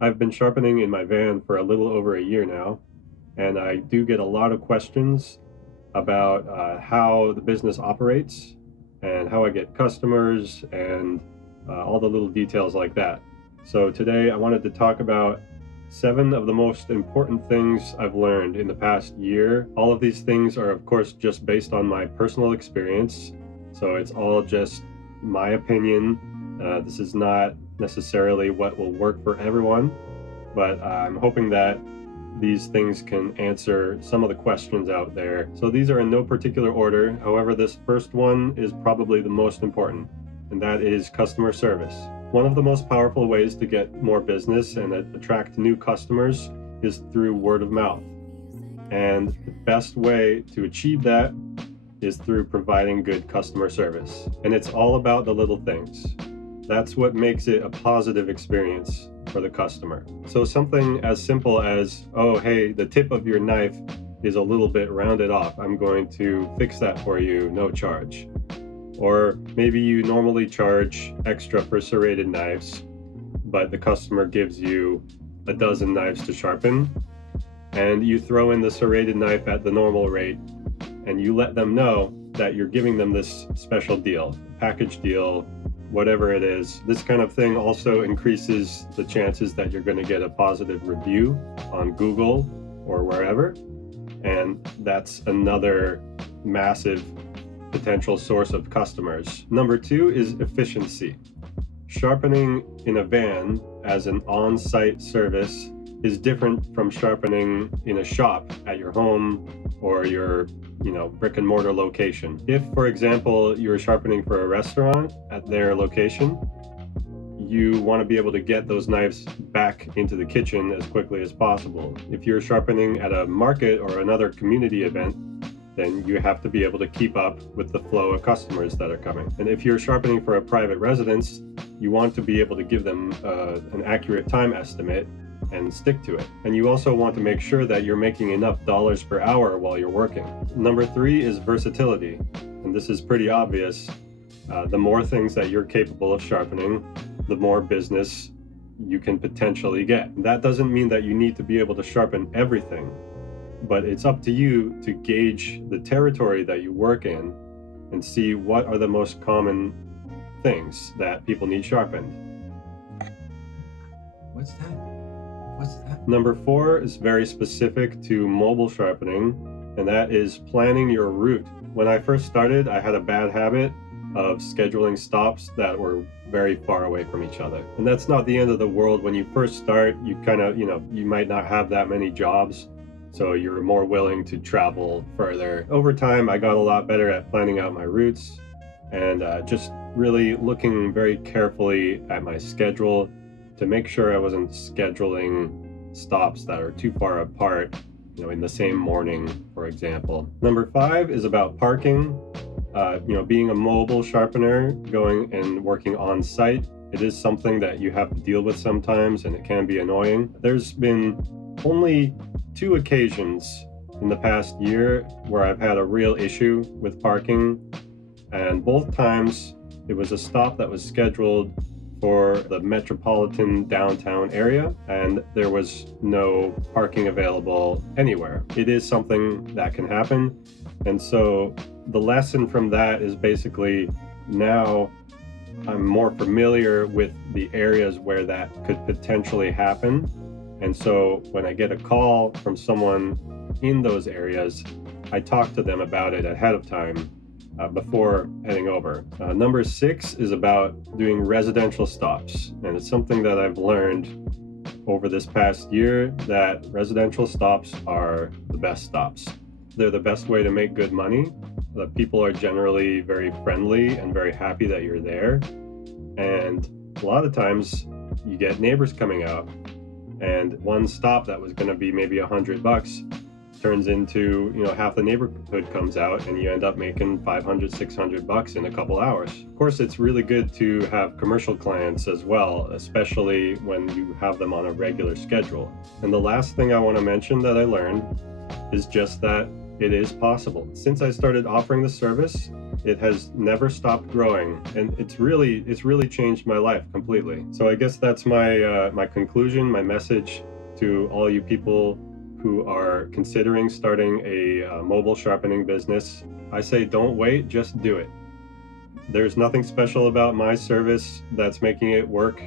I've been sharpening in my van for a little over a year now, and I do get a lot of questions about how the business operates and how I get customers and all the little details like that. So today I wanted to talk about 7 of the most important things I've learned in the past year. All of these things are, of course, just based on my personal experience. So it's all just my opinion. This is not necessarily what will work for everyone, but I'm hoping that these things can answer some of the questions out there. So these are in no particular order. However, this first one is probably the most important, and that is customer service. One of the most powerful ways to get more business and attract new customers is through word of mouth. And the best way to achieve that is through providing good customer service. And it's all about the little things. That's what makes it a positive experience for the customer. So something as simple as, oh, hey, the tip of your knife is a little bit rounded off. I'm going to fix that for you, no charge. Or maybe you normally charge extra for serrated knives, but the customer gives you a dozen knives to sharpen, and you throw in the serrated knife at the normal rate, and you let them know that you're giving them this special deal, package deal, whatever it is. This kind of thing also increases the chances that you're going to get a positive review on Google or wherever. And that's another massive potential source of customers. Number 2 is efficiency. Sharpening in a van as an on-site service is different from sharpening in a shop at your home or your brick and mortar location. If, for example, you're sharpening for a restaurant at their location, you want to be able to get those knives back into the kitchen as quickly as possible. If you're sharpening at a market or another community event, then you have to be able to keep up with the flow of customers that are coming. And if you're sharpening for a private residence, you want to be able to give them an accurate time estimate and stick to it. And you also want to make sure that you're making enough dollars per hour while you're working. Number 3 is versatility. And this is pretty obvious. The more things that you're capable of sharpening, the more business you can potentially get. That doesn't mean that you need to be able to sharpen everything, but it's up to you to gauge the territory that you work in and see what are the most common things that people need sharpened. What's that? What's that? Number 4 is very specific to mobile sharpening, and that is planning your route. When I first started, I had a bad habit of scheduling stops that were very far away from each other. And that's not the end of the world. When you first start, you kind of, you might not have that many jobs, so you're more willing to travel further. Over time, I got a lot better at planning out my routes and just really looking very carefully at my schedule to make sure I wasn't scheduling stops that are too far apart, in the same morning, for example. Number 5 is about parking. Being a mobile sharpener, going and working on site, it is something that you have to deal with sometimes, and it can be annoying. There's been only 2 occasions in the past year where I've had a real issue with parking, and both times it was a stop that was scheduled for the metropolitan downtown area, and there was no parking available anywhere. It is something that can happen, and so the lesson from that is basically now I'm more familiar with the areas where that could potentially happen. And so when I get a call from someone in those areas, I talk to them about it ahead of time before heading over. Number 6 is about doing residential stops. And it's something that I've learned over this past year, that residential stops are the best stops. They're the best way to make good money. The people are generally very friendly and very happy that you're there. And a lot of times you get neighbors coming out, and one stop that was going to be maybe $100 turns into, half the neighborhood comes out, and you end up making $500-600 in a couple hours. Of course, it's really good to have commercial clients as well, especially when you have them on a regular schedule. And the last thing I want to mention that I learned is just that It is possible. Since I started offering the service, it has never stopped growing, and it's really changed my life completely. So I guess that's my conclusion, my message to all you people who are considering starting a mobile sharpening business. I say don't wait, just do it. There's nothing special about my service that's making it work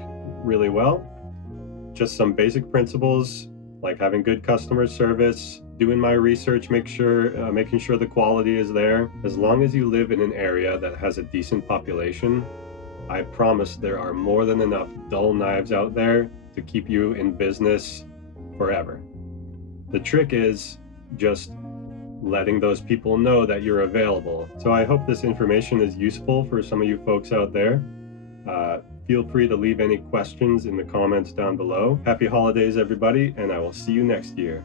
really well. Just some basic principles like having good customer service, doing my research, making sure the quality is there. As long as you live in an area that has a decent population, I promise there are more than enough dull knives out there to keep you in business forever. The trick is just letting those people know that you're available. So I hope this information is useful for some of you folks out there. Feel free to leave any questions in the comments down below. Happy holidays, everybody, and I will see you next year.